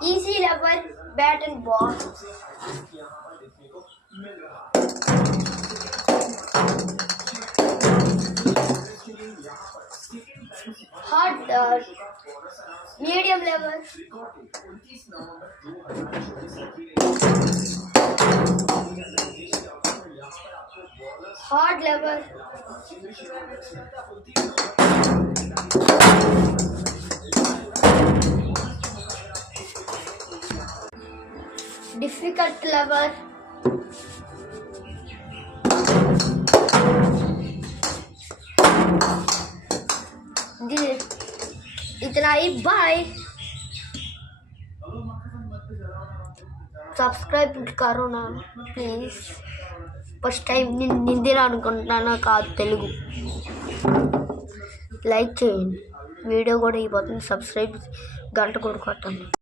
easy level bat and ball. Hard medium level. Hard level. Difficult level. इतना ही bye subscribe కరో నా please first time నేను హిందీలో అనుకుంటున్నాను కాదు తెలుగు లైక్ చేయండి వీడియో కూడా అయిపోతుంది సబ్స్క్రైబ్ గంట కూడా కొట్టండి